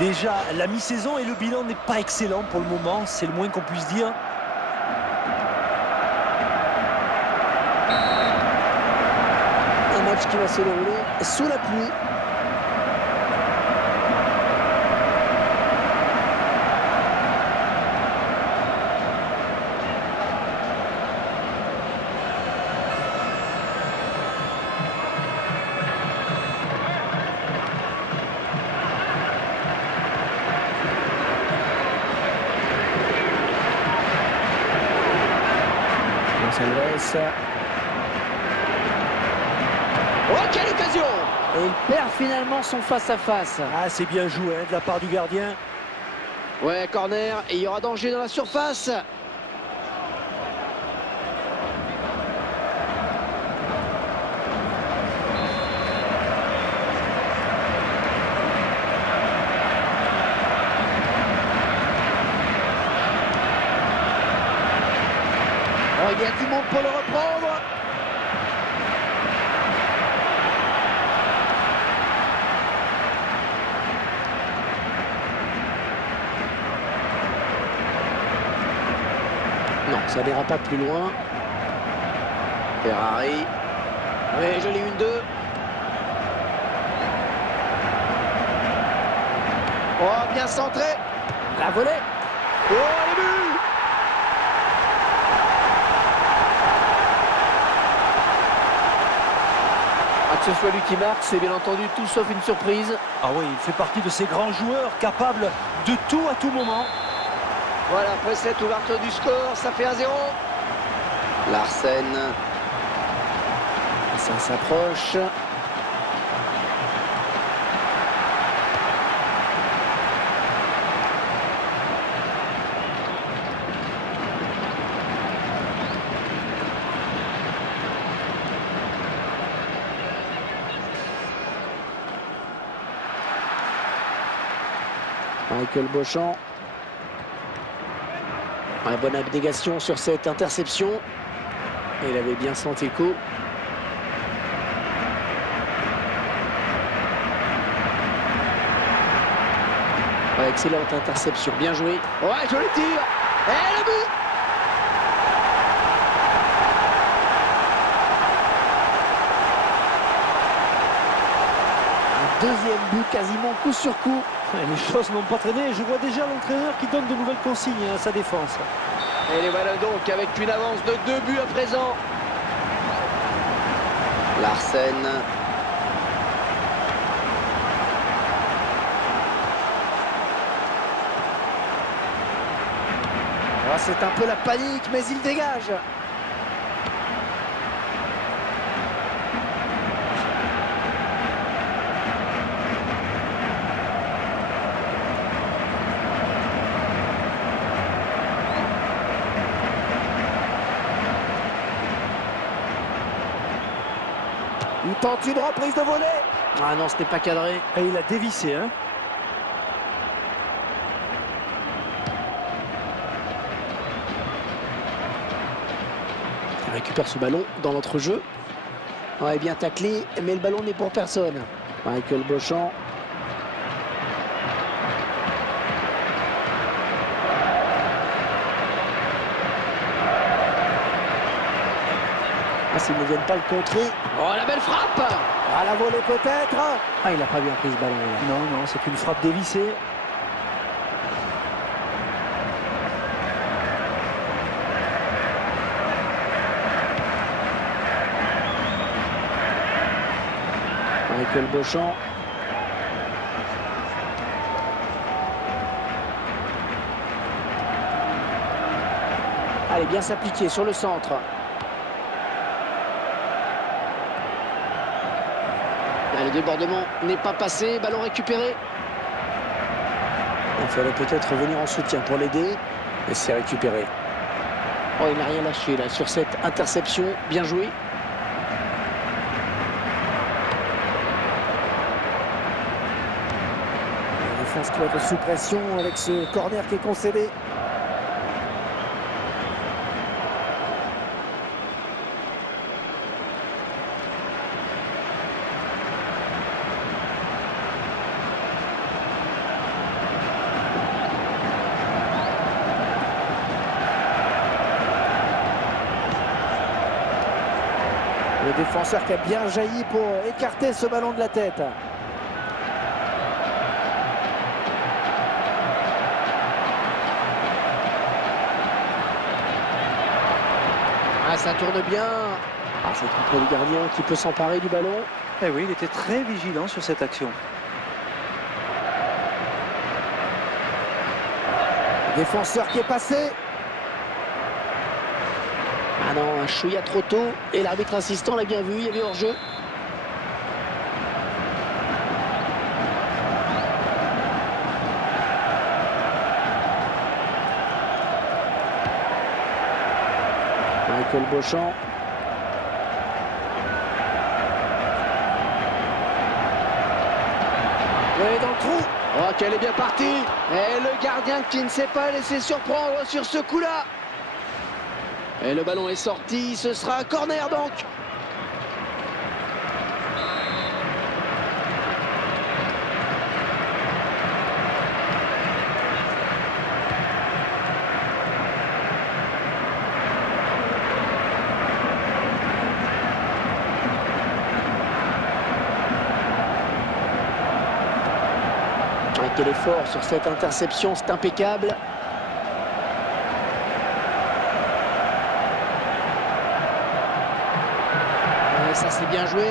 Déjà, la mi-saison et le bilan n'est pas excellent pour le moment, c'est le moins qu'on puisse dire. Un match qui va se dérouler sous la pluie. Oh, quelle occasion! Et il perd finalement son face-à-face. Ah, c'est bien joué de la part du gardien. Ouais, corner, et il y aura danger dans la surface. Oh, il y a du monde pour le reprendre. Non, ça n'ira pas plus loin. Ferrari. Oui, joli 1-2. Oh, bien centré. La volée. Oh, le but! Ah, que ce soit lui qui marque, c'est bien entendu tout sauf une surprise. Ah oui, il fait partie de ces grands joueurs capables de tout à tout moment. Voilà, après cette ouverture du score, ça fait 1-0. Larsen. Ça s'approche. Michael Beauchamp. Une bonne abnégation sur cette interception. Il avait bien senti le coup. Ouais, excellente interception, bien joué. Ouais, joli tir. Et le but! Un deuxième but quasiment coup sur coup. Les choses n'ont pas traîné. Je vois déjà l'entraîneur qui donne de nouvelles consignes à sa défense. Et les voilà donc avec une avance de 2 buts à présent. Larsen. Ah, c'est un peu la panique, mais il dégage. Il tente une reprise de volée. Ah non, ce n'est pas cadré. Et il a dévissé. Il récupère ce ballon dans l'entrejeu. Ouais, bien taclé, mais le ballon n'est pour personne. Michael Beauchamp. Ah, s'ils ne viennent pas le contrer. Oh, la belle frappe! À la volée peut-être. Ah, il n'a pas bien pris ce ballon là. Non, non, c'est une frappe dévissée. Michael Beauchamp. Allez, bien s'appliquer sur le centre. Le débordement n'est pas passé, ballon récupéré. Il fallait peut-être revenir en soutien pour l'aider. Et c'est récupéré. Oh, il n'a rien lâché là sur cette interception. Bien joué. La défense qui va être sous pression avec ce corner qui est concédé. Le défenseur qui a bien jailli pour écarter ce ballon de la tête. Ah, ça tourne bien. Ah, c'est le gardien qui peut s'emparer du ballon. Eh oui, il était très vigilant sur cette action. Le défenseur qui est passé. Ah non, un chouïa trop tôt. Et l'arbitre assistant l'a bien vu, il y avait hors-jeu. Michael Beauchamp. Oui, dans le trou. Oh, qu'elle est bien partie. Et le gardien qui ne s'est pas laissé surprendre sur ce coup-là. Et le ballon est sorti, ce sera un corner donc. Quel effort sur cette interception, c'est impeccable. Ouais, ça c'est bien joué.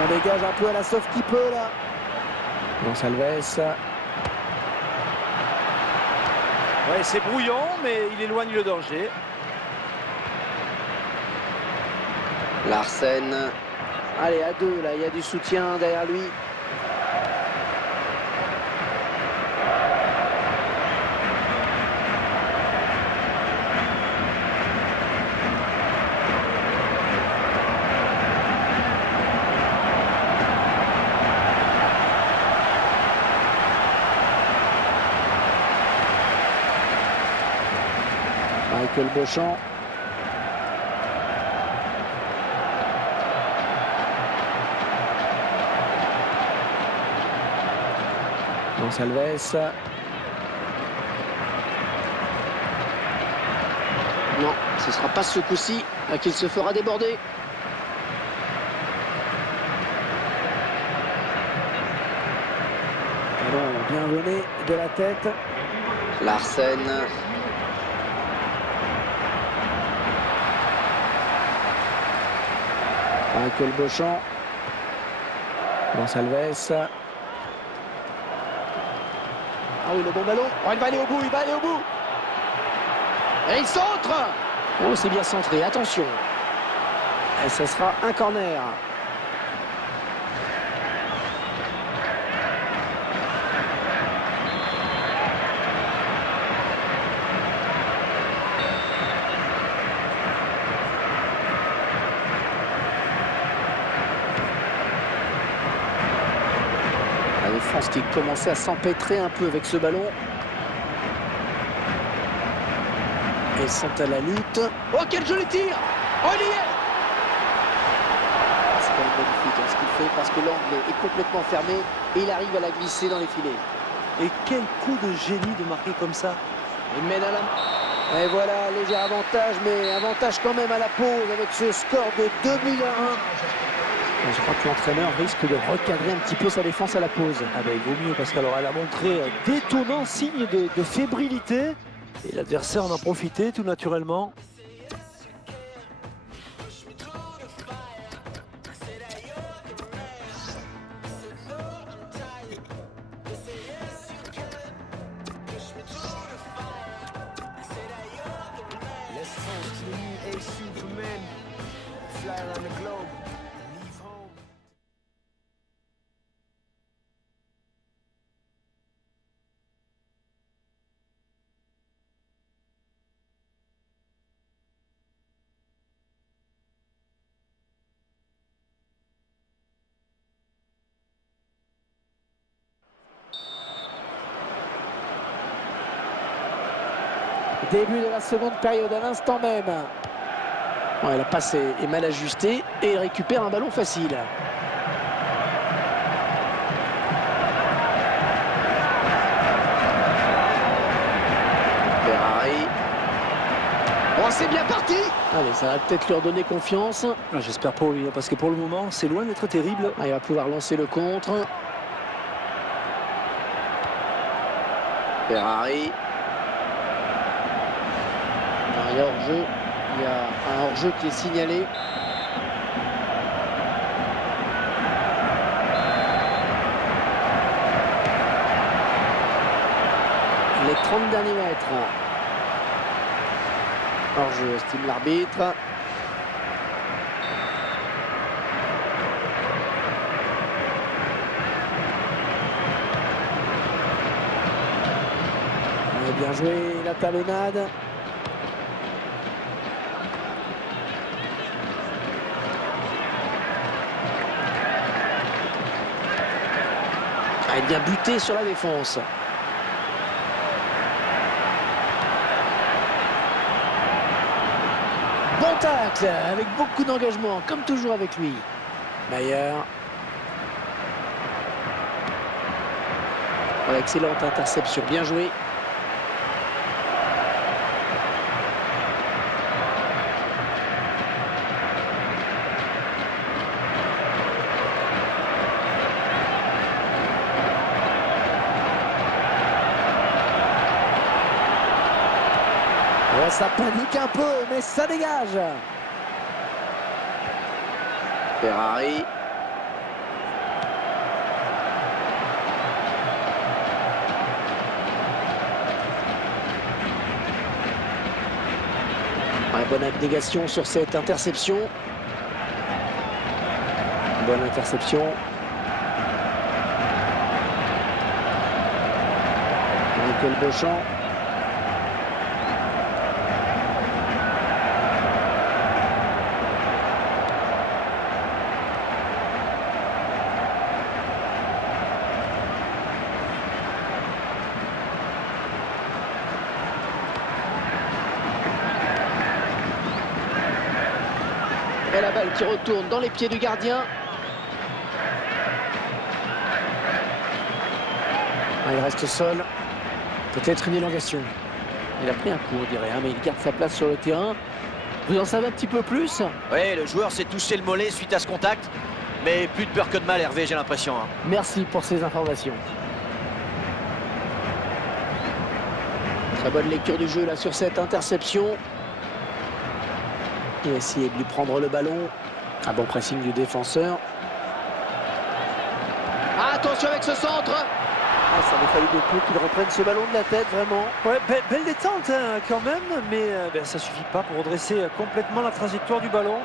On dégage un peu à la sauve qui peut là. Gonçalves. Ouais, c'est brouillon, mais il éloigne le danger. Larsen. Allez, à deux là, il y a du soutien derrière lui. Michael Beauchamp. Gonçalves. Non, ce ne sera pas ce coup-ci qu'il se fera déborder. Ballon bien donné de la tête. Larsen. Michael Beauchamp. Gonçalves. Ah oui, le bon ballon. Oh, il va aller au bout, il va aller au bout. Et il centre. Oh, c'est bien centré, attention. Et ce sera un corner. La défense qui commençait à s'empêtrer un peu avec ce ballon. Et ils sont à la lutte. Oh, quel joli tir. Oh, il y est. C'est quand même magnifique ce qu'il fait parce que l'angle est complètement fermé et il arrive à la glisser dans les filets. Et quel coup de génie de marquer comme ça. Il mène à la... Et voilà, léger avantage, mais avantage quand même à la pause avec ce score de 2-1. Je crois que l'entraîneur risque de recadrer un petit peu sa défense à la pause. Ah ben, il vaut mieux parce qu'alors elle a montré un détonnant signe de fébrilité. Et l'adversaire en a profité tout naturellement. Début de la seconde période à l'instant même. Ouais, la passe est mal ajustée et il récupère un ballon facile. Ferrari. Oh, c'est bien parti. Allez, ça va peut-être leur donner confiance. Ah, j'espère pour lui, parce que pour le moment, c'est loin d'être terrible. Ah, il va pouvoir lancer le contre. Ferrari. Il y a hors-jeu. Il y a un hors-jeu qui est signalé. Les 30 derniers mètres. Hors-jeu, estime l'arbitre. Bien joué, la talonnade. Il vient buter sur la défense. Bon tacle, avec beaucoup d'engagement, comme toujours avec lui. Mayer. Excellente interception, bien joué. Ça panique un peu, mais ça dégage. Ferrari. Bonne abnégation sur cette interception. Bonne interception. Michael Beauchamp. Et la balle qui retourne dans les pieds du gardien. Il reste seul. Peut-être une élongation. Il a pris un coup, on dirait, mais il garde sa place sur le terrain. Vous en savez un petit peu plus? Oui, le joueur s'est touché le mollet suite à ce contact. Mais plus de peur que de mal, Hervé, j'ai l'impression. Merci pour ces informations. Très bonne lecture du jeu là sur cette interception. Il va essayer de lui prendre le ballon. Un bon pressing du défenseur. Attention avec ce centre. Ça avait fallu de peu qu'il reprenne ce ballon de la tête, vraiment. Ouais, belle détente quand même, mais ça suffit pas pour redresser complètement la trajectoire du ballon.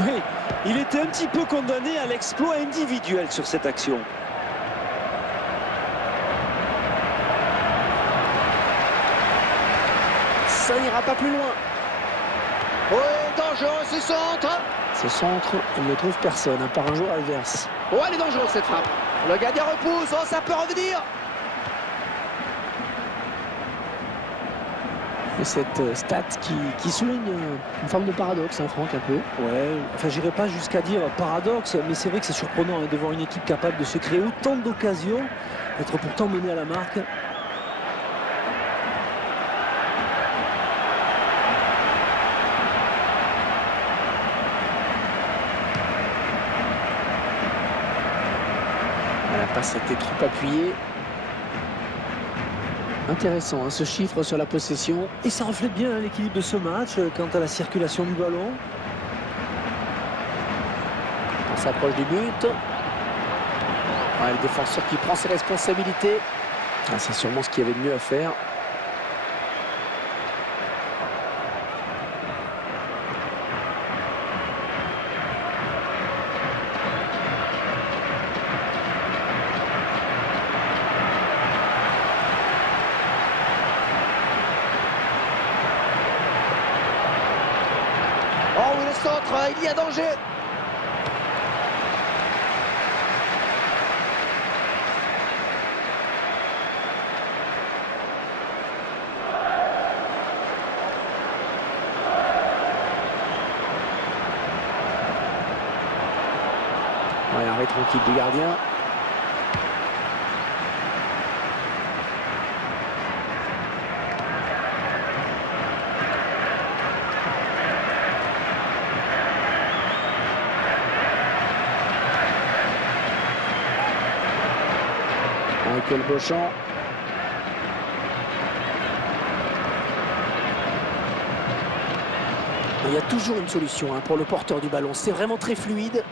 Oui, il était un petit peu condamné à l'exploit individuel sur cette action. Ça n'ira pas plus loin. Oui, dangereux ce centre. Ce centre, il ne trouve personne, à part un joueur adverse. Oh, elle est dangereuse cette frappe. Le gardien repousse. Oh, ça peut revenir. Et cette stat qui souligne une forme de paradoxe, hein, Franck, un peu. Ouais, enfin j'irai pas jusqu'à dire paradoxe, mais c'est vrai que c'est surprenant de voir une équipe capable de se créer autant d'occasions, être pourtant menée à la marque. La passe était trop appuyée. Intéressant, hein, ce chiffre sur la possession. Et ça reflète bien l'équilibre de ce match quant à la circulation du ballon. On s'approche du but. Ouais, le défenseur qui prend ses responsabilités. C'est sûrement ce qu'il y avait de mieux à faire. Oh oui, le centre, il y a danger. Arrêt tranquille du gardien. Michael Beauchamp. Il y a toujours une solution pour le porteur du ballon. C'est vraiment très fluide.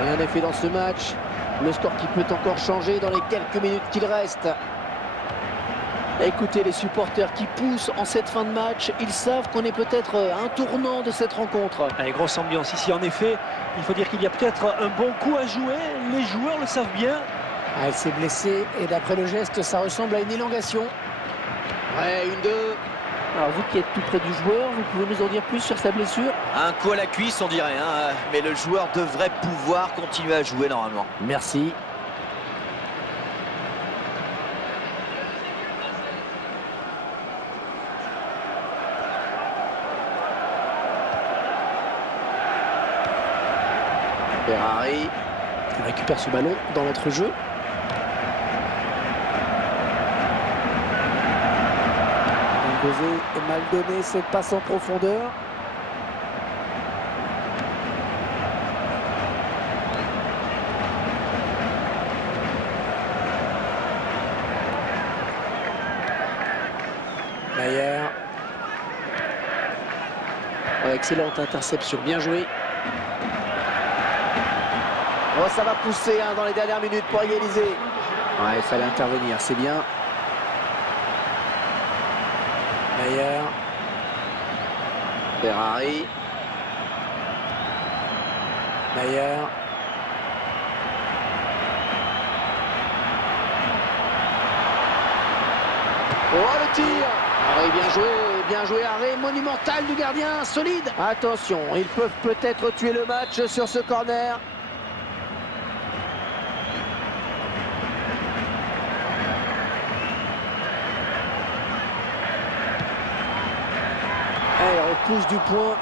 Rien n'est fait dans ce match. Le score qui peut encore changer dans les quelques minutes qu'il reste. Écoutez les supporters qui poussent en cette fin de match. Ils savent qu'on est peut-être à un tournant de cette rencontre. Allez, grosse ambiance ici. En effet, il faut dire qu'il y a peut-être un bon coup à jouer. Les joueurs le savent bien. Elle s'est blessée et d'après le geste, ça ressemble à une élongation. Ouais, 1-2. Alors vous qui êtes tout près du joueur, vous pouvez nous en dire plus sur sa blessure? Un coup à la cuisse, on dirait, hein, mais le joueur devrait pouvoir continuer à jouer normalement. Merci. Ferrari. On récupère ce ballon dans notre jeu. Est mal donné cette passe en profondeur. Maillard. Excellente interception, bien joué. Oh, ça va pousser dans les dernières minutes pour égaliser. Ouais, il fallait intervenir, c'est bien. Maillard. Ferrari. Maillard. Oh, le tir. Arrêt bien joué, arrêt monumental du gardien, solide. Attention, ils peuvent peut-être tuer le match sur ce corner. Elle repousse du point.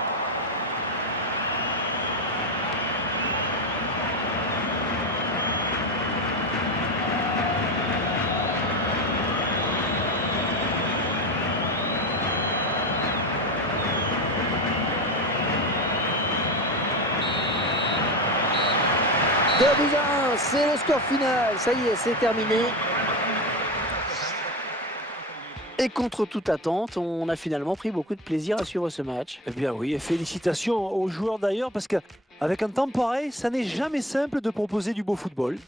Deux buts à 1, c'est le score final. Ça y est, c'est terminé. Et contre toute attente, on a finalement pris beaucoup de plaisir à suivre ce match. Eh bien oui, et félicitations aux joueurs d'ailleurs, parce qu'avec un temps pareil, ça n'est jamais simple de proposer du beau football.